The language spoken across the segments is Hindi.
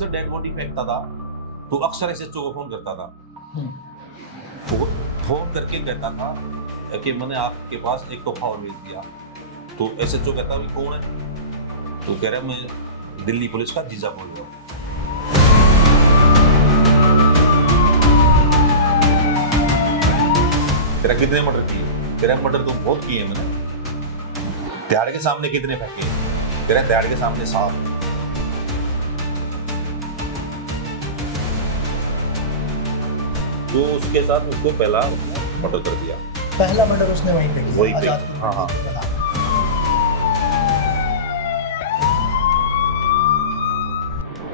अक्सर डेड बॉडी फेंकता था तो अक्सर एसएचओ को फोन करता था। वो फोन करके कहता था कि मैंने आपके पास एक तोहफा और भेज दिया। तो एसएचओ कहता है कौन है? तो कह रहा है मैं दिल्ली पुलिस का जीजा बोल रहा हूँ। तेरा कितने मर्डर किए? तेरा मर्डर तो बहुत किए मैंने। दिहाड़ के सामने कितने फेंके? तेरा दिहाड़ के सामने 7। तो उसके साथ उसको पहला मर्डर कर दिया। पहला मर्डर उसने वहीं पे किया। वहीं पे, हाँ।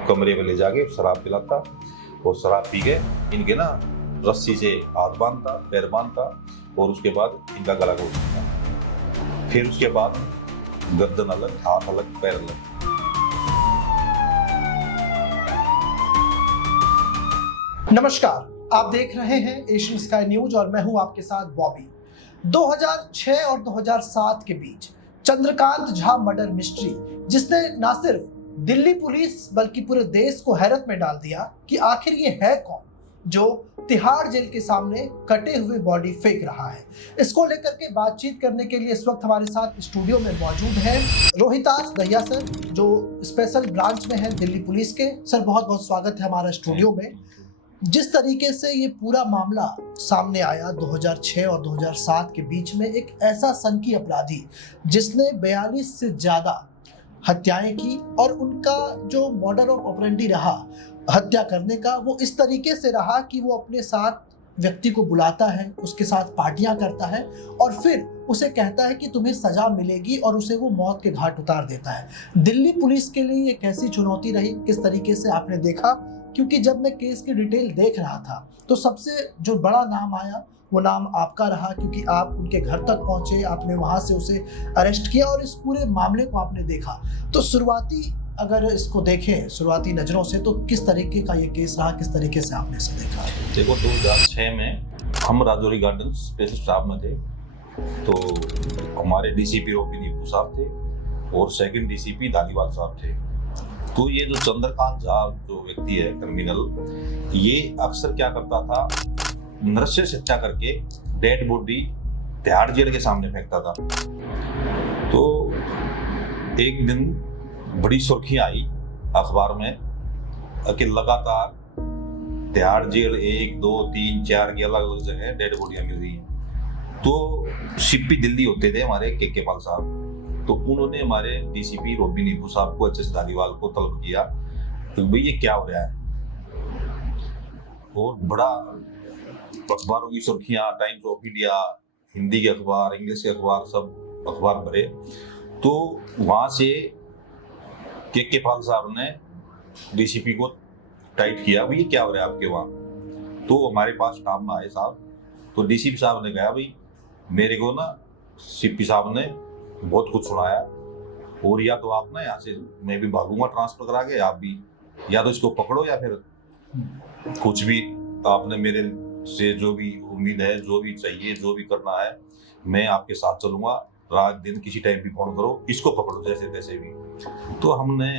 कमरे में ले जाके शराब पिलाता और शराब पी के इनके ना रस्सी से हाथ बांधता, पैर बांधता और उसके बाद इनका गला घोट देता। फिर उसके बाद गर्दन अलग, हाथ अलग, पैर अलग। नमस्कार, आप देख रहे हैं एशियन स्काई न्यूज और मैं हूं आपके साथ बॉबी। 2006 और 2007 के बीच चंद्रकांत झा मर्डर मिस्ट्री, जिसने न सिर्फ दिल्ली पुलिस बल्कि पूरे देश को हैरत में डाल दिया कि आखिर ये है कौन जो तिहाड़ जेल के सामने कटे हुए बॉडी फेंक रहा है। इसको लेकर के बातचीत करने के लिए इस वक्त हमारे साथ स्टूडियो में मौजूद हैं रोहितास दहिया सर, जो स्पेशल ब्रांच में है दिल्ली पुलिस के। सर, बहुत बहुत स्वागत है हमारा स्टूडियो में। जिस तरीके से ये पूरा मामला सामने आया 2006 और 2007 के बीच में, एक ऐसा सनकी अपराधी जिसने 42 से ज़्यादा हत्याएं की और उनका जो मॉडल ऑफ ऑपरेंडी रहा हत्या करने का, वो इस तरीके से रहा कि वो अपने साथ व्यक्ति को बुलाता है, उसके साथ पार्टियां करता है और फिर उसे कहता है कि तुम्हें सजा मिलेगी और उसे वो मौत के घाट उतार देता है। दिल्ली पुलिस के लिए ये कैसी चुनौती रही, किस तरीके से आपने देखा? क्योंकि जब मैं केस की डिटेल देख रहा था तो सबसे जो बड़ा नाम आया वो नाम आपका रहा, क्योंकि आप उनके घर तक पहुंचे, आपने वहां से उसे अरेस्ट किया और इस पूरे मामले को आपने देखा। तो शुरुआती अगर इसको देखें शुरुआती नज़रों से, तो किस तरीके का ये केस रहा, किस तरीके से आपने इसे देखा? देखो, 2006 में हम राजौरी गार्डन स्पेशल स्टाफ में थे। तो हमारे डीसीपी रोपी नीपू साहब थे और सेकंड डीसीपी धालीवाल साहब थे। तो ये जो चंद्रकांत झा जो व्यक्ति है क्रिमिनल, ये अक्सर क्या करता था, नृशंस हत्या करके डेड बॉडी तिहाड़ जेल के सामने फेंकता था। तो एक दिन बड़ी सुर्खी आई अखबार में कि लगातार तिहाड़ जेल 1, 2, 3, 4 की अलग अलग जगह डेड बॉडियां मिल रही हैं। तो सीपी दिल्ली होते थे हमारे के पाल साहब, तो उन्होंने हमारे डीसीपी रोबी नीपू साहब को, एचएस धालीवाल को तलब किया कि भाई ये क्या हो रहा है। और बड़ा अखबारों की सुर्खियां, टाइम्स ऑफ इंडिया, हिंदी के अखबार, इंग्लिश के अखबार, सब अखबार भरे। तो वहां से के पाल साहब ने डीसीपी को टाइट किया, भाई ये क्या हो रहा है आपके वहाँ। तो हमारे पास स्टाफ में आए साहब, तो डीसीपी साहब ने कहा भाई मेरे को ना सीपी साहब ने बहुत कुछ सुनाया और या तो आप ना यहाँ से, मैं भी भागूंगा ट्रांसफर करा के, आप भी या तो इसको पकड़ो या फिर कुछ भी आपने मेरे से जो भी उम्मीद है, जो भी चाहिए, जो भी करना है, मैं आपके साथ चलूंगा। रात दिन किसी टाइम भी फोन करो, इसको पकड़ो जैसे तैसे भी। तो हमने,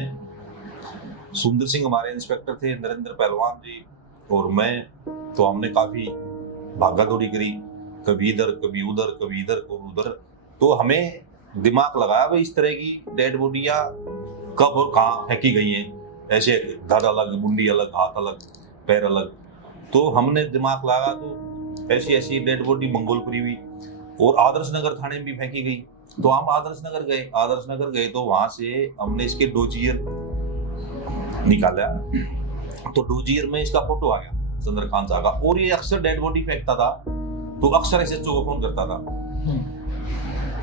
सुंदर सिंह हमारे इंस्पेक्टर थे, नरेंद्र पहलवान जी और मैं, तो हमने काफी भागा दौड़ी करी, कभी इधर कभी उधर, कभी इधर कभी उधर। तो हमें दिमाग लगाया भाई इस तरह की डेड बॉडियां कब और कहाँ फेंकी गई हैं, ऐसे धड़ अलग, मुंडी अलग, हाथ अलग, पैर अलग। तो हमने दिमाग लगा तो ऐसी ऐसी डेड बॉडी मंगोलपुरी हुई और आदर्श नगर थाने में भी फेंकी गई। तो हम आदर्श नगर गए तो वहां से हमने इसके डोजियर निकाला। तो डोजियर में इसका फोटो आ गया चंद्रकांत झा का, और ये अक्सर डेड बॉडी फेंकता था तो अक्सर एसएचओ को फोन करता था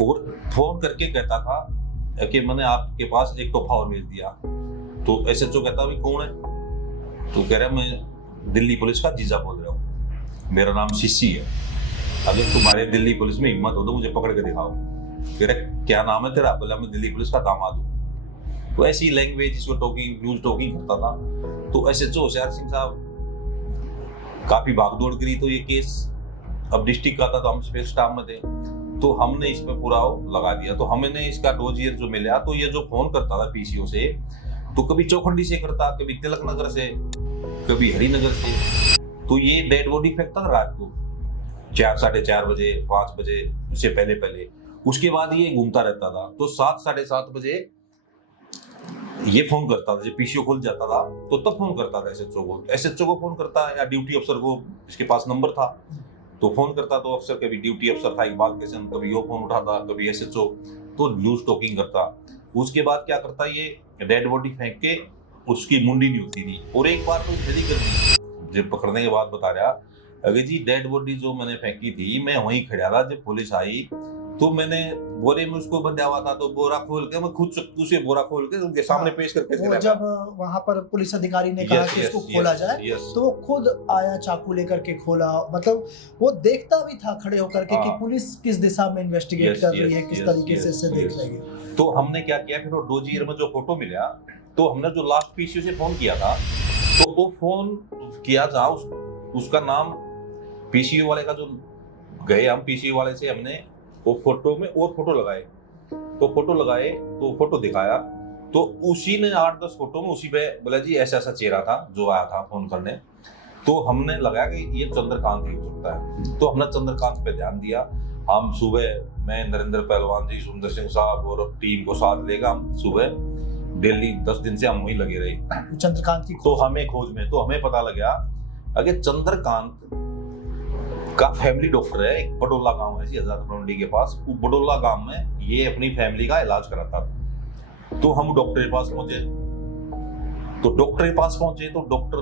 और फोन करके कहता था कि मैंने आपके पास एक तोहफा और भेज दिया। तो एसएचओ कहता भाई कौन है? तो कह रहा मैं दिल्ली पुलिस का जीजा बोल रहा हूँ, मेरा नाम सीसी है, अगर तुम्हारे दिल्ली पुलिस में हिम्मत हो तो मुझे पकड़ के दिखाओ। कह रहा क्या नाम है तेरा? बोला मैं दिल्ली पुलिस का दामाद हूँ। तो ऐसी लैंग्वेज, इसको टॉकिंग करता था। तो एसएचओ होशियार सिंह साहब काफी भागदौड़ करी, तो ये केस अब डिस्ट्रिक्ट का था तो हम स्पेशल स्टाफ में थे, तो हमने इस पे पूरा लगा दिया। तो हमने इसका डोजियर जो मिला, तो ये जो फोन करता था पीसीओ से, तो कभी चौखंडी से करता, कभी तिलक नगर से, कभी हरिनगर से। तो ये डेड बॉडी फेंकता था रात को 4, 4:30 बजे, 5 बजे, उससे पहले पहले। उसके बाद ये घूमता रहता था। तो 7, 7:30 बजे ये फोन करता था, जब पीसीओ खुल जाता था तो तब फोन करता था एसएचओ को फोन करता या ड्यूटी अफसर को, इसके पास नंबर था तो फोन करता। तो अफसर कभी ड्यूटी अफसर था इकबाल किशन, कभी वो फोन उठाता, कभी एसएचओ, तो लूज टॉकिंग करता। उसके बाद क्या करता, ये डेड बॉडी फेंक के, उसकी मुंडी नहीं होती थी। और एक बार तो जल्दी कर दी, जब पकड़ने के बाद बता रहा, अगर जी डेड बॉडी जो मैंने फेंकी थी, मैं वहीं खड़ा था, जब पुलिस आई तो मैंने बोरे में उसको बंधा हुआ था, तो बोरा खोल के मैं खुद उसे बोरा खोल के उनके सामने पेश करके चला। जब वहां पर पुलिस अधिकारी ने कहा कि इसको खोला जाए, तो वो खुद आया, चाकू लेकर के खोला। मतलब वो देखता भी था खड़े होकर के कि पुलिस किस दिशा में इन्वेस्टिगेट कर रही है, किस तरीके से इसे देख रही है। तो हमने क्या किया, फिर वो डोजियर में जो फोटो मिला, तो हमने जो लास्ट पीसीओ से फोन किया था, तो वो फोन किया था, उसका नाम पीसीओ वाले का जो गए, हम पीसीओ वाले से हमने वो फोटो में और फोटो लगाए, तो फोटो दिखाया, तो उसी ने 8-10 फोटो में उसी पे बोला जी ऐसा ऐसा चेहरा था जो आया था फोन करने। तो हमने लगाया कि ये चंद्रकांत ही हो सकता है। तो हमने चंद्रकांत पे ध्यान दिया। हम सुबह, मैं, नरेंद्र पहलवान जी, सुंदर सिंह साहब और टीम को साथ लेकर हम सुबह डेली 10 दिन से हम वहीं लगे रहे चंद्रकांत की तो हमें खोज में। तो हमें पता लगा अगर चंद्रकांत का फैमिली डॉक्टर है, एक बडोला गांव है जी, आजाद मंडी के पास। वो बडोला गांव में ये अपनी फैमिली का इलाज कराता था। तो हम डॉक्टर के पास पहुंचे, तो डॉक्टर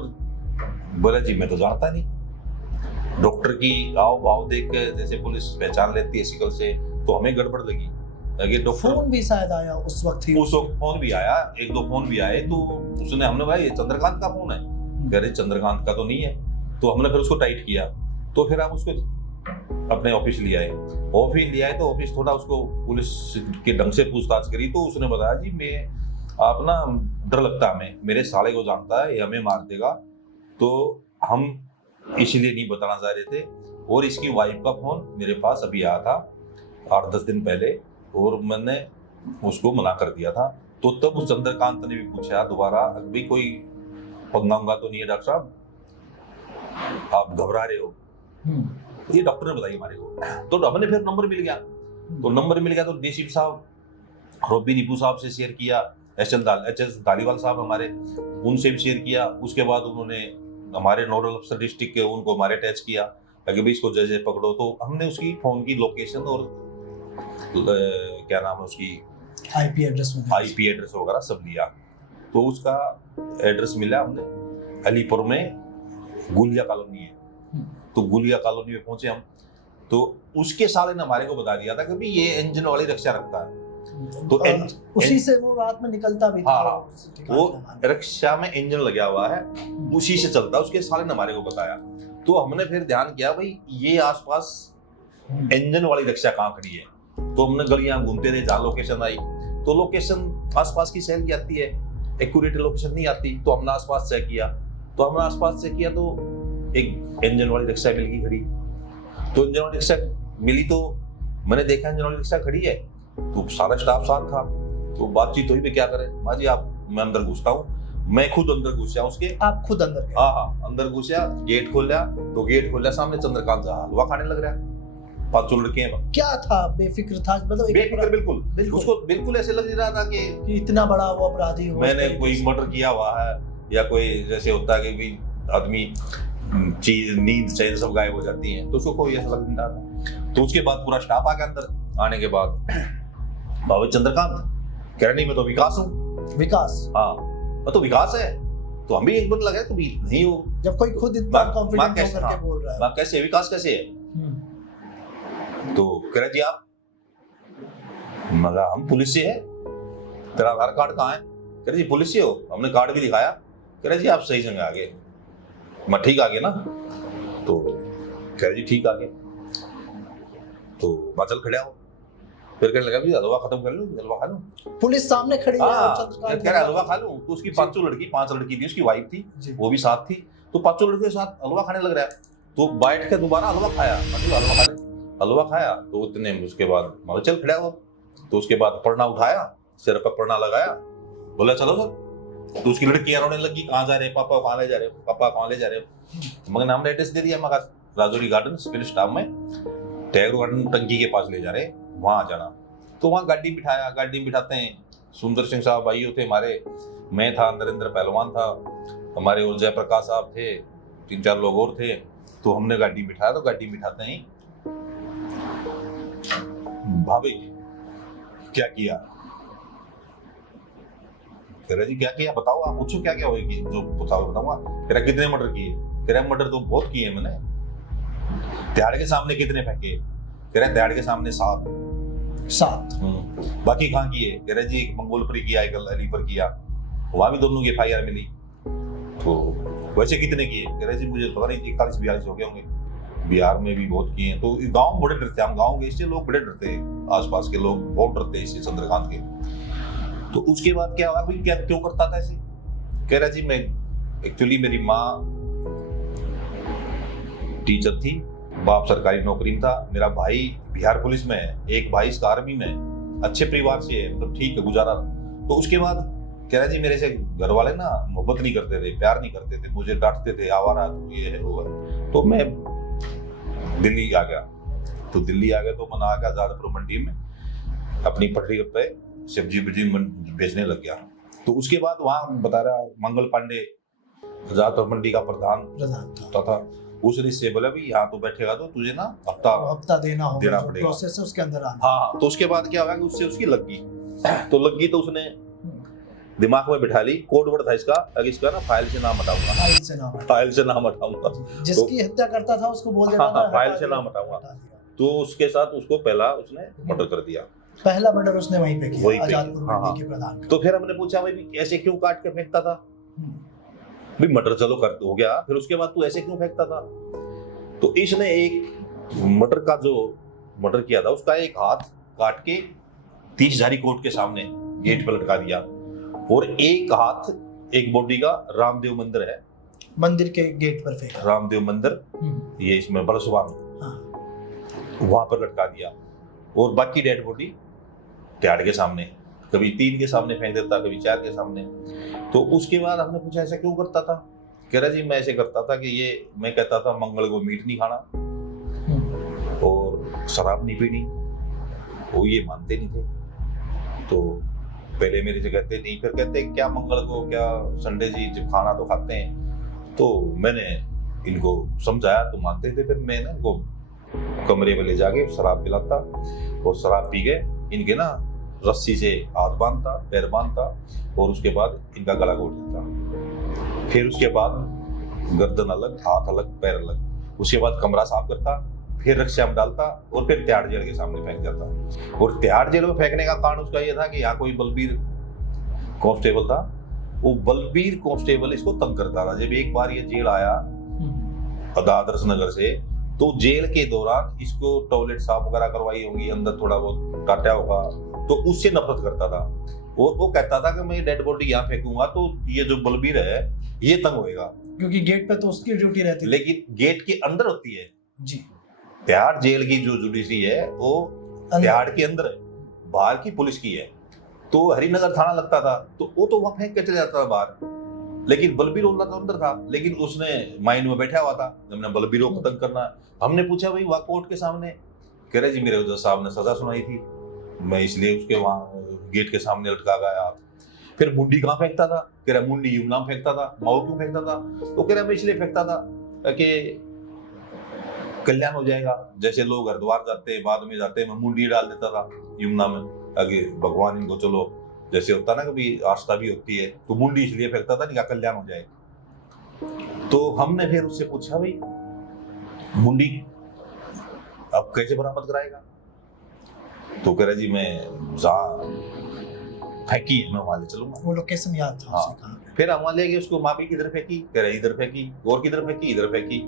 बोला जी मैं तो जानता नहीं। डॉक्टर की आओ भाव देख के जैसे पुलिस पहचान लेती है शिकल से, तो हमें गड़बड़ लगी। अगर डॉक्टर फोन भी शायद आया उस वक्त फोन भी आया, 1-2 फोन भी आए। तो उसने, हमने भाई ये चंद्रकांत का फोन है, कह रहे चंद्रकांत का तो नहीं है। तो हमने फिर उसको टाइट किया। तो फिर हम उसको अपने ऑफिस ले आए। तो ऑफिस थोड़ा उसको पुलिस के ढंग से पूछताछ करी। तो उसने बताया जी मैं, आप ना, डर लगता है हमें, मेरे साले को जानता है, ये हमें मार देगा, तो हम इसलिए नहीं बताना चाह रहे थे। और इसकी वाइफ का फोन मेरे पास अभी आया था 8-10 दिन पहले, और मैंने उसको मना कर दिया था। तो तब उस चंद्रकांत ने भी पूछा दोबारा, अभी कोई पंगा तो नहीं है डॉक्टर साहब, आप घबरा रहे हो? ये डॉक्टर ने बताई हमारे को। तो हमने फिर नंबर मिल गया, तो डीसीपी साहब रोबी रिपू साहब से शेयर किया, एचएस धालीवाल साहब हमारे, उनसे भी शेयर किया। उसके बाद उन्होंने हमारे नोडल अफसर डिस्ट्रिक्ट के, उनको हमारे अटैच किया ताकि भाई इसको जैसे पकड़ो। तो हमने उसकी फोन की लोकेशन और क्या नाम है उसकी, आईपी एड्रेस वगैरह सब लिया। तो उसका एड्रेस मिला हमने, अलीपुर में गुलिया कॉलोनी है। तो गुलिया कॉलोनी में पहुंचे हम, तो उसके साले ने हमारे को बता दिया था कि भाई ये इंजन वाली रिक्शा रखता है। तो उसी से वो रात में निकलता भी था। वो रिक्शा में इंजन लगा हुआ है, उसी से चलता है, उसके साले ने हमारे को बताया। तो हमने फिर ध्यान किया भाई ये आसपास इंजन वाली रिक्शा कहाँ खड़ी है। तो हमने गलियां घूमते थे, जहाँ लोकेशन आई, तो लोकेशन आसपास की सेल की आती है, एक्यूरेट लोकेशन नहीं आती। तो हमने आसपास चेक किया, तो एक इंजन वाली रिक्शा मिल गई खड़ी। तो इंजन वाली रिक्शा मिली, तो मैंने देखा इंजन वाली रिक्शा खड़ी है, तो सारा स्टाफ साथ था। तो बातचीत हुई, क्या करें माँ जी, मैं अंदर घुसता हूँ। मैं खुद अंदर घुसा उसके। आप खुद अंदर गए? हाँ, अंदर घुसा, गेट खोल लिया, सामने चंद्रकांत हलवा खाने लग रहा है। 5 लड़के हैं। क्या था, बेफिक्र था? मतलब बेफिक्र, बिल्कुल उसको बिल्कुल ऐसे लग रहा था कि इतना बड़ा वो अपराधी हो, मैंने कोई मर्डर किया हुआ है, या कोई जैसे होता है कि आदमी चीज, नींद चैन सब गायब हो जाती है, तो उसको कोई ऐसा लग नहीं रहा था। तो उसके बाद पूरा स्टाफ आ गया अंदर। आने के बाद बाबा चंद्रकांत कह रहे नहीं मैं तो विकास हूँ। विकास? हाँ, मैं तो विकास है। तो हम भी एक बार लगा कभी नहीं हो, जब कोई खुद इतना कॉन्फिडेंट होकर के बोल रहा है। कैसे विकास कैसे है? तो कह रहे जी आप, मगर हम पुलिस से है, तेरा आधार कार्ड कहाँ है? कह रहे जी पुलिस से हो, हमने कार्ड भी दिखाया। कह रहे जी आप सही जगह आ गए, मैं ठीक आ गया ना? तो कह रहे जी ठीक आ गए। तो मैं चल खड़ा हो, फिर कहने लगा भी हलवा खत्म कर लूं, हलवा खा लूं। पुलिस सामने खड़ी है, कह रहा हलवा खा लूं। तो उसकी 5 लड़की थी, उसकी वाइफ थी, वो भी साथ थी। तो 5 लड़कियों के साथ हलवा खाने लग रहा है। तो बैठ के दोबारा हलवा खाया, हलवा खाया। तो उतने उसके बाद मैं चल खड़ा हो। तो उसके बाद पढ़ना उठाया, सिर पर पढ़ना लगाया, बोला चलो सर तो उसकी लड़कियां रोने लगी, कहाँ जा रहे हैं पापा, कहाँ ले जा रहे हो पापा, कहाँ ले जा रहे हो। मगर हमने एड्रेस दे दिया, मगर राजौरी गार्डन फिर स्टाफ में टैगोर गार्डन टंकी के पास ले जा रहे, वहां जाना। तो वहां गाड़ी बिठाया, गाड़ी बिठाते हैं, सुंदर सिंह साहब भाइयों थे हमारे, मैं था, नरेंद्र पहलवान था हमारे, और जयप्रकाश साहब थे, 3-4 लोग और थे। तो हमने गाड़ी बिठाया, तो गाड़ी बिठाते ही भाभी क्या किया, कह रहे जी क्या किया बताओ, आप पूछो क्या क्या होगी, जो बताओ बताऊंगा। कह रहा कितने मर्डर किए, कह रहा मर्डर तो बहुत किए मैंने। तिहाड़ के सामने कितने फेंके, कह रहे तिहाड़ के सामने 7। बाकी कहाँ किए, कह रहे जी एक मंगोलपुरी किया, एक अलीपुर किया, वहां भी दोनों की FIR मिली। तो वैसे कितने किए, कह रहे जी मुझे पता नहीं, 41-42 हो गए होंगे। बिहार में भी बहुत किए हैं। तो गांव बड़े डरते हैं, हम गांव के, इससे लोग बड़े डरते हैं, आसपास के लोग बहुत डरते हैं इससे चंद्रकांत के। तो उसके बाद क्या हुआ, भाई क्या क्यों करता था ऐसे, कह रहा जी मैं एक्चुअली मेरी माँ टीचर थी, बाप सरकारी नौकरी में था, मेरा भाई बिहार पुलिस में है, एक भाई इसका आर्मी में, अच्छे परिवार से है, मतलब ठीक है गुजारा। तो उसके बाद कह रहा जी मेरे से घर वाले ना मोहब्बत नहीं करते थे, प्यार नहीं करते थे, मुझे डांटते थे, आवारा तू ये है वो है। तो मैं दिल्ली आ गया, तो दिल्ली आ गया तो मैं आ गया आजादपुर मंडी में, अपनी पटरी पे सब्जी बेचने लग गया। तो उसके बाद वहाँ बता रहा मंगल पांडे आजादपुर मंडी का प्रधान था, उसने इससे बोला भी यहाँ तो बैठेगा तो तुझे ना हफ्ता देना पड़ेगा, प्रोसेस है उसके अंदर आना। हाँ, तो उसके बाद क्या हुआ कि उससे उसकी लग गई, तो लग गई तो उसने दिमाग में बिठा ली, कोड वर्ड था इसका, अगर इसका ना फाइल से नाम हटाऊंगा, फाइल से नाम हटाऊंगा, जिसकी हत्या करता था उसको बोल देता था फाइल से नाम हटाऊंगा। तो उसके साथ उसको पहला उसने मर्डर कर दिया, पहला मर्डर उसने वहीं पे किया, आजादपुर मंडी के प्रधान। तो फिर हमने पूछा भाई ऐसे क्यों काट के फेंकता था, भाई मर्डर चलो कर हो गया, फिर उसके बाद तू ऐसे क्यों फेंकता था। तो इसने एक मर्डर का जो मर्डर किया था उसका एक हाथ काट के 30 हजारी कोर्ट के सामने गेट पर लटका दिया, और एक हाथ एक बॉडी का रामदेव मंदिर है, मंदिर के गेट पर फेंका, रामदेव मंदिर ये इसमें बरसवा में, वहां पर लटका दिया, और बाकी डेड बॉडी तिहाड़ के सामने, कभी 3 के सामने फेंक देता, कभी 4 के सामने। तो उसके बाद हमने पूछा ऐसा क्यों करता था, कह रहा जी मैं ऐसे करता था कि ये मैं कहता था मंगल को मीट नहीं खाना और शराब नहीं पीनी, वो ये मानते नहीं थे। तो पहले मेरे से कहते नहीं, फिर कहते क्या मंगल को क्या संडे जी जब खाना तो खाते हैं। तो मैंने इनको समझाया तो मानते थे, फिर मैं ना इनको कमरे में ले जाके शराब पिलाता, और शराब पी के इनके ना रस्सी से हाथ बांधता, पैर बांधता, और उसके बाद इनका गला घोट देता। फिर उसके बाद गर्दन अलग, हाथ अलग, पैर अलग, उसके बाद कमरा साफ करता, फिर रक्षा में डालता, और फिर तिहाड़ जेल के सामने फेंक जाता। और तिहाड़ जेल में फेंकने का कारण उसका यह था कि यहाँ कोई बलबीर कांस्टेबल था, वो बलबीर कांस्टेबल इसको तंग करता था। जब एक बार ये जेल आया आदर्श नगर से, तो जेल के दौरान इसको टॉयलेट साफ वगैरह करवाई होगी, अंदर थोड़ा बहुत काटा होगा, तो उससे नफरत करता था। और वो कहता था कि मैं डेड बॉडी यहाँ फेंकूंगा तो ये जो बलबीर है ये तंग होएगा, क्योंकि गेट पे तो उसकी ड्यूटी रहती है, लेकिन गेट के अंदर होती है जी। तिहाड़ जेल की जो जुडिशरी है वो तिहाड़ के अंदर है, बाहर की पुलिस की है। तो हरिनगर थाना लगता था, तो वो तो वहां फेंक के चले जाता था बाहर, लेकिन बलबीर उल्ला तो अंदर था, लेकिन उसने माइंड में बैठा हुआ था हमने बलबीरों को तंग करना। हमने पूछा भाई वहां कोर्ट के सामने, कह रहे जी मेरे जज साहब ने सजा सुनाई थी, मैं इसलिए उसके वहां गेट के सामने लटका गया। फिर मुंडी कहाँ फेंकता था, कह रहा मुंडी यूनाम फेंकता था, माओ क्यों फेंकता था, तो कह रहा मैं इसलिए फेंकता था कि कल्याण हो जाएगा, जैसे लोग हरिद्वार जाते हैं बाद में जाते हैं, मैं मुंडी डाल देता था यमुना में, आगे भगवान इनको चलो जैसे होता ना कभी आस्था भी होती है, तो मुंडी इसलिए फेंकता था नहीं कल्याण हो जाए। तो हमने फिर उससे पूछा भाई मुंडी अब कैसे बरामद कराएगा, तो कह रहा जी मैं फेंकी है मैं वहां ले चलूंगा, वो लोकेशन याद था। हाँ। फिर हम वहां ले गए उसको, माँ भी किधर फेंकी, कह रहा इधर फेंकी, और किधर फेंकी, इधर फेंकी।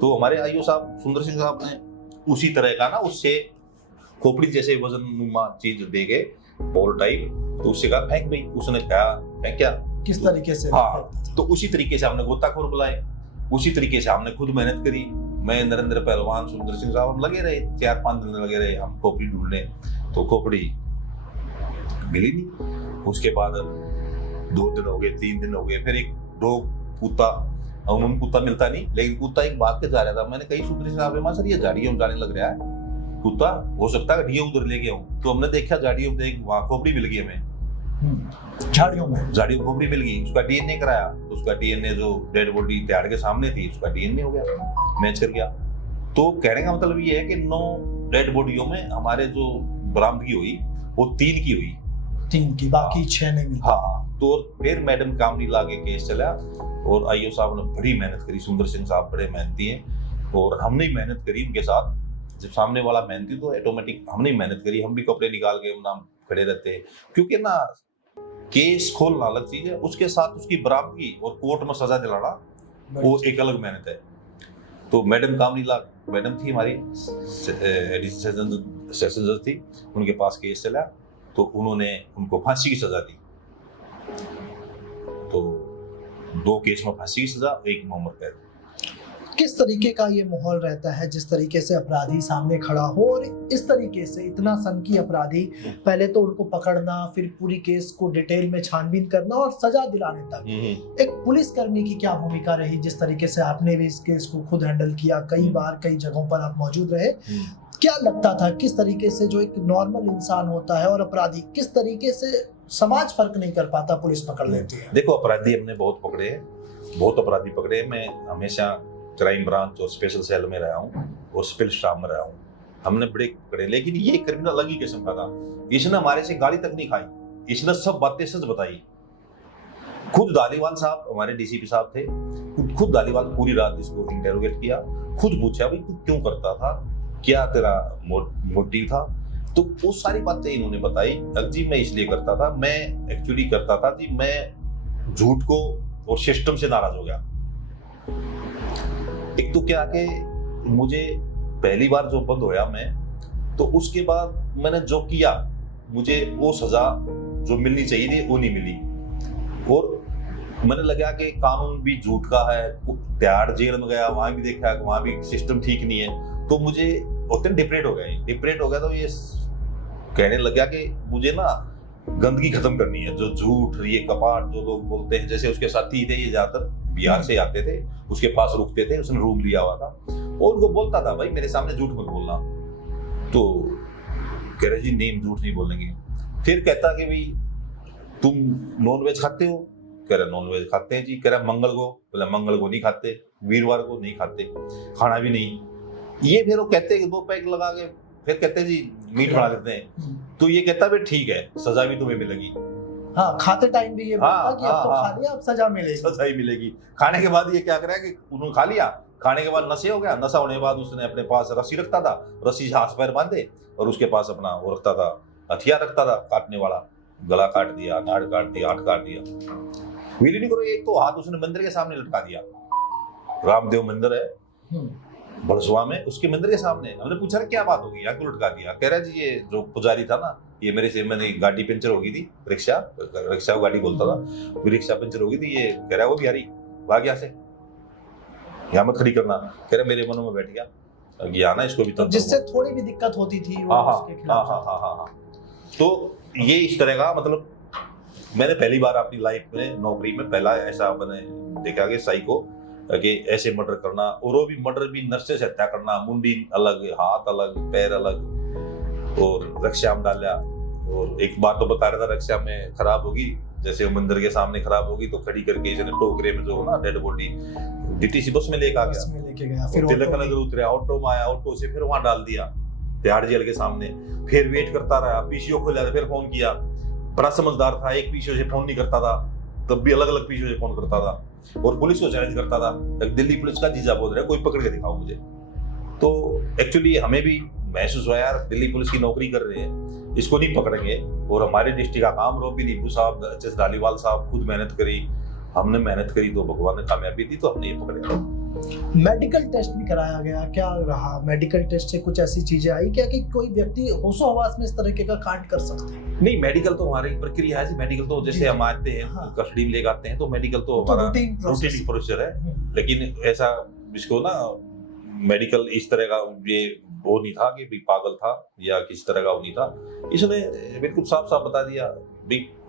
तो हमारे आईओ साहब सुंदर सिंह साहब ने उसी तरह का ना उससे खोपड़ी जैसे वजन नुमा चीज दे गए बॉल टाइप, तो उससे कहा फेंक भाई, उसने कहा फेंक क्या किस तरीके से, हाँ। तो उसी तरीके से हमने गोताखोर बुलाए, उसी तरीके से हमने खुद मेहनत करी, मैं नरेंद्र पहलवान सुंदर सिंह साहब हम लगे रहे, 4-5 दिन लगे रहे हम खोपड़ी ढूंढने, तो खोपड़ी मिली नहीं। उसके बाद 2 दिन हो गए, 3 दिन हो गए, फिर एक डॉग कुत्ता, अमूमन कुत्ता मिलता नहीं, लेकिन कुत्ता एक भाग के जा रहा था। मैंने कई सूत्रों से आप सर ये झाड़ियों में जाने लग रहा है कुत्ता, हो सकता है ये उधर ले गया हूँ। तो हमने देखा झाड़ियों में, एक वहाँ खोपड़ी मिल गई हमें, झाड़ियों में खोपड़ी मिल गई, उसका डीएनए कराया, तो उसका डीएनए जो डेड बॉडी त्याड़ के सामने थी उसका डीएनए हो गया, मैच कर गया। तो कहने का मतलब ये है कि 9 डेड बॉडियों में हमारे जो बरामदगी हुई वो 3 की हुई, 3 की, बाकी 6 नहीं मिली। हाँ। तो फिर मैडम कामनी लाके केस चला और आईओ साहब ने बड़ी मेहनत करी, सुंदर सिंह साहब बड़े मेहनती हैं और हमने मेहनत करी उनके साथ। जब सामने वाला मेहनती तो ऑटोमेटिक हमने मेहनत करी, हम भी कपड़े निकाल के नाम खड़े रहते हैं, क्योंकि ना केस खोलना अलग चीज है, उसके साथ उसकी बरामदगी और कोर्ट में सजा दिलाना वो एक अलग मेहनत है। तो मैडम कामनी लाल मैडम थी हमारी, सेशन जज थी, उनके पास केस चला तो उन्होंने उनको फांसी की सजा दी। तो 2 केस में फांसी की सजा, 1 में उम्र कैद। किस तरीके का ये माहौल रहता है जिस तरीके से अपराधी सामने खड़ा हो और इस तरीके से इतना सनकी अपराधी, पहले तो उनको पकड़ना, फिर पूरी केस को डिटेल में छानबीन करना और सजा दिलाने तक एक पुलिस कर्मी की क्या भूमिका रही? जिस तरीके से आपने भी इस केस को खुद हैंडल किया, कई बार कई जगहों पर आप मौजूद रहे, क्या लगता था किस तरीके से जो एक नॉर्मल इंसान होता है और अपराधी, किस तरीके से समाज फर्क नहीं कर पाता, पुलिस पकड़ लेती है? देखो अपराधी हमने बहुत पकड़े हैं, बहुत अपराधी पकड़े हैं। मैं हमेशा क्राइम ब्रांच और स्पेशल सेल में रहा हूँ और स्पेशल स्टाफ में रहा हूँ, हमने बड़े पकड़े। लेकिन ये क्रिमिनल अलग ही किस्म का था, इसने हमारे से गाली तक नहीं खाई, इसने सब बातें सच बताई। खुद धालीवाल साहब हमारे डीसीपी साहब थे, खुद धालीवाल पूरी रात इसको इंटेरोगेट किया, खुद पूछा भाई तू क्यों करता था, क्या तेरा मोटिव था। तो वो सारी बातें इन्होंने बताई। जी मैं इसलिए करता था, मैं एक्चुअली करता था जी, मैं झूठ को और सिस्टम से नाराज हो गया। एक तो क्या कि मुझे पहली बार जो बंद होया मैं, तो उसके बाद मैंने जो किया मुझे वो सजा जो मिलनी चाहिए थी वो नहीं मिली, और मैंने लगा कि कानून भी झूठ का है। त्याड़ जेल में गया, वहां भी देखा कि वहां भी सिस्टम ठीक नहीं है, तो मुझे उतने डिप्रेट हो गया। तो ये कहने लगा कि मुझे ना गंदगी खत्म करनी है, जो झूठ ये कपाट जो लोग बोलते हैं। जैसे उसके साथी थे, ये ज्यादातर बिहार से आते थे, उसके पास रुकते थे, उसने रूम लिया हुआ था, और उनको बोलता था भाई मेरे सामने झूठ मत बोलना। तो कह रहे जी नहीं झूठ नहीं बोलेंगे। फिर कहता कि भाई तुम नॉन वेज खाते हो? कह रहे नॉन वेज खाते हैं जी। कह रहा मंगल को नहीं खाते, वीरवार को नहीं खाते, खाना भी नहीं। ये फिर वो कहते हैं कि 2 पैक लगा के फिर कहते हैं जी मीट बना देते हैं। तो ये कहता है ठीक है सजा भी तुम्हें मिलेगी। हाँ, खाते टाइम भी ये बोलता कि अब तो खा लिया, अब सजा मिलेगी। खाने के बाद ये क्या करा कि उन्होंने खा लिया, खाने के बाद नशे हो गया, नशा होने के बाद उसने अपने पास रस्सी रखता था, रस्सी से हाथ पैर बांधे, और उसके पास अपना वो रखता था, हथियार रखता था काटने वाला, गला काट दिया, नाड़ काट दिया, हाथ काट दिया। विली नहीं करो, एक तो हाथ उसने मंदिर के सामने लटका दिया। रामदेव मंदिर है बड़सवा में, उसके मंदिर के सामने। हमने पूछा क्या बात होगी, यहाँ क्यों लटका दिया? कह रहा जी ये जो पुजारी था ना, ये मेरे से मैंने गाड़ी पंचर हो गई थी, रिक्शा को गाड़ी बोलता था, रिक्शा पंचर हो गई थी, ये कह रहा वो बिहारी भाग यहाँ से, यहाँ मत खड़ी करना। कह रहा मेरे मनों में बैठ गया ना, इसको भी तो जिससे थोड़ी भी दिक्कत होती थी वो उसके खिलाफ। हाँ। तो ये इस तरह का, मतलब मैंने पहली बार अपनी लाइफ में नौकरी में पहला ऐसा मैंने देखा कि साइको कि ऐसे मर्डर करना, और वो भी मर्डर भी नर्से से हत्या करना, मुंडी अलग, हाथ अलग, पैर अलग, और रक्षा में डाला। और एक बार तो बता रहा था रक्षा में खराब होगी, जैसे वो मंदिर के सामने खराब होगी तो खड़ी करके इसने टोकरे में जो हो ना डेड बॉडी डीटीसी बस में लेके गया, फिर तिलक नगर उतरा, ऑटो में आया, ऑटो से फिर वहां डाल दिया त्याड़ जेल के सामने। फिर वेट करता रहा, पीसीओ खोला, फिर फोन किया। बड़ा समझदार था, एक पीसीओ से फोन नहीं करता था, तब भी अलग अलग पीसीओ से फोन करता था, और पुलिस को चैलेंज करता था। दिल्ली पुलिस का जीजा बोल रहा है, कोई पकड़ के दिखाओ मुझे। तो एक्चुअली हमें भी महसूस हुआ यार दिल्ली पुलिस की नौकरी कर रहे हैं, इसको नहीं पकड़ेंगे। और हमारे डिस्ट्रिक्ट का काम, रोबी नीबू साहब, एचएस धालीवाल साहब खुद मेहनत करी, हमने मेहनत करी, तो भगवान ने कामयाबी दी, तो हमने ये पकड़े। मेडिकल टेस्ट भी कराया गया, क्या रहा? मेडिकल टेस्ट से कुछ ऐसी चीजें आई क्या कि कोई व्यक्ति होशो हवास में इस तरीके का कांड कर सकते हैं? नहीं, मेडिकल तो हमारी प्रक्रिया है। मेडिकल तो जैसे हम आते हैं, कस्टडी में ले आते हैं, तो मेडिकल तो हमारा रूटीन प्रोसीजर है। लेकिन ऐसा इसको ना मेडिकल इस तरह का ये वो नहीं था कि पागल था या किस तरह का वो नहीं था। इसने बिल्कुल साफ साफ बता दिया,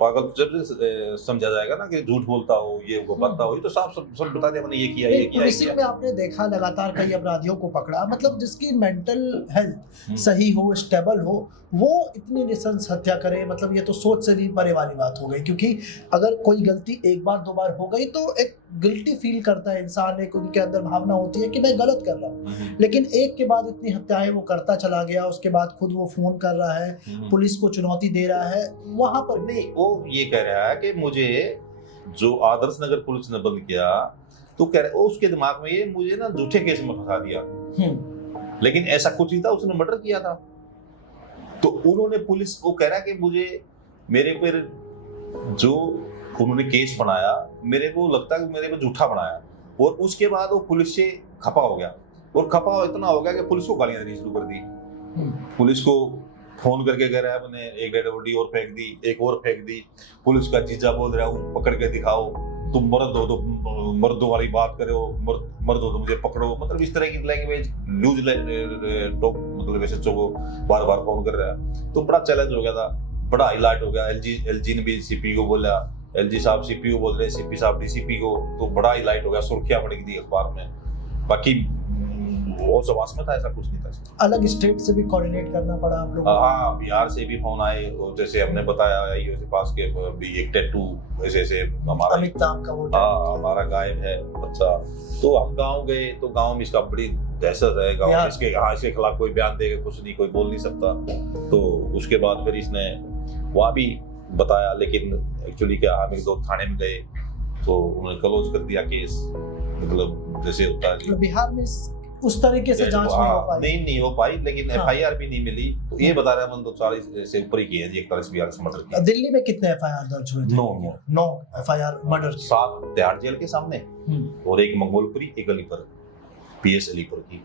पागल जब समझा जाएगा ना कि झूठ बोलता हो, ये वो बनता हो, ये तो साफ सब बता दिया मैंने, ये किया, ये किया, ये पुलिसिंग किया। में आपने देखा लगातार कई अपराधियों को पकड़ा, मतलब जिसकी मेंटल हेल्थ हम्म। सही हो, स्टेबल हो, वो इतनी निशंस हत्या करे, मतलब ये तो सोच से भी परे वाली बात हो गई। क्योंकि अगर कोई गलती एक बार दो बार हो गई तो एक गिल्टी फील करता है इंसान, एक उनके अंदर भावना होती है कि मैं गलत कर रहा हूँ। लेकिन एक के बाद इतनी हत्याएं वो करता चला गया, उसके बाद खुद वो फोन कर रहा है, पुलिस को चुनौती दे रहा है, वहां पर नहीं, वो ये कह रहा है कि मुझे जो आदर्श नगर पुलिस ने बंद किया, तो कह रहा है उसके दिमाग में ये मुझे ना झूठे केस में फंसा दिया, लेकिन ऐसा कुछ ही था, उसने मर्डर किया था। तो उन्होंने पुलिस, वो कह रहा है कि मुझे मेरे पर जो उन्होंने केस बनाया, मेरे को लगता है कि मेरे पे झूठा बनाया, और उसके बाद वो पुलिस से खपा हो गया, और खपा इतना हो गया कि पुलिस को गालियां देनी शुरू कर दी। पुलिस को फोन करके कह रहा है मैंने एक डेड बॉडी और फेंक दी, एक और फेंक दी। पुलिस का जीजा बोल रहा हूँ पकड़ के दिखाओ, तुम मर्द हो तो मर्दों वाली बात करे हो, मर्द हो तो मुझे पकड़ो, मतलब इस तरह की लैंग्वेज लूज टॉक, मतलब ऐसे को बार बार फोन कर रहा है। तो बड़ा चैलेंज हो गया था, बड़ा हाईलाइट हो गया। एलजी ने भी सीपी को बोला, एलजी साहब सीपी को बोल रहे, सीपी साहब डीसीपी को, तो बड़ा हाईलाइट हो गया, सुर्खियां पड़ गई थी अखबार में। बाकी वो सवास में था, ऐसा कुछ नहीं था। अलग स्टेट से भी कोऑर्डिनेट करना पड़ा आप लोगों को? हाँ, बिहार से भी फोन आए, और जैसे हमने बताया आईओ के पास के भी एक टैटू ऐसे हमारा अमिताभ का वो हमारा गायब है बच्चा। तो हम गांव गए, तो गांव में इसका बड़ी दहशत है, गांव में इसके खिलाफ कोई बयान देगा कुछ नहीं, कोई बोल नहीं सकता। तो उसके बाद फिर इसने वहाँ भी बताया, लेकिन एक्चुअली क्या, हम एक दो थाने में गए तो उन्होंने क्लोज कर दिया केस, मतलब जैसे होता है बिहार में उस तरीके से जांच नहीं हो पाई। नहीं हो पाई, लेकिन एफआईआर भी नहीं मिली। तो ये बता रहा है मन तो 40 से ऊपर ही किए जी, 41-42 मर्डर किए। दिल्ली में कितने एफआईआर दर्ज हुए थे? 9 एफआईआर मर्डर, 7 तिहाड़ जेल के सामने, और एक मंगोलपुरी, एक अलीपुर, पीएस अलीपुर की,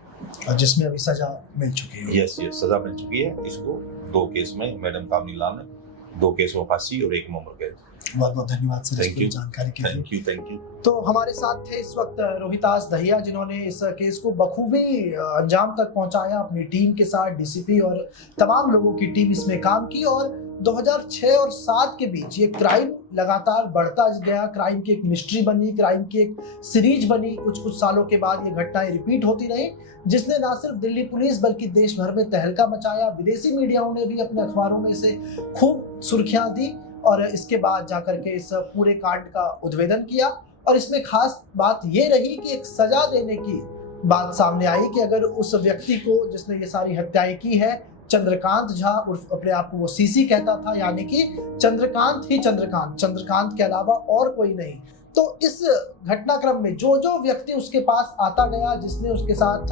जिसमें अभी सजा मिल चुकी है। यस सजा मिल चुकी है इसको। 2 केस में मैडम कामनी लाल ने, 2 केस में फांसी और एक में उम्र कैद। बहुत बहुत धन्यवाद सर इस पूरी जानकारी के लिए। Thank you. तो हमारे साथ थे इस वक्त रोहितास दहिया, जिन्होंने इस केस को बखूबी अंजाम तक पहुंचाया। अपनी टीम के साथ डीसीपी और तमाम लोगों की टीम इसमें काम की, और 2006 और 7 के बीच ये क्राइम लगातार बढ़ता गया। क्राइम की एक मिस्ट्री बनी, क्राइम की एक सीरीज बनी। कुछ सालों के बाद ये घटनाएं रिपीट होती रही, जिसने ना सिर्फ दिल्ली पुलिस बल्कि देश भर में तहलका मचाया। विदेशी मीडियाओं ने भी अपने अखबारों में इसे खूब सुर्खियां दी, और इसके बाद जाकर के इस पूरे कांड का उद्भेदन किया। और इसमें खास बात ये रही कि एक सजा देने की बात सामने आई कि अगर उस व्यक्ति को जिसने ये सारी हत्याएं की है, चंद्रकांत झा, उर्फ अपने आप को वो सीसी कहता था, यानी कि चंद्रकांत ही चंद्रकांत के अलावा और कोई नहीं। तो इस घटनाक्रम में जो व्यक्ति उसके पास आता गया, जिसने उसके साथ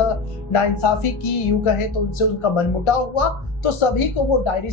नाइंसाफी की, यूं कहे तो उनसे उनका मनमुटाव हुआ, तो सभी को वो डायरी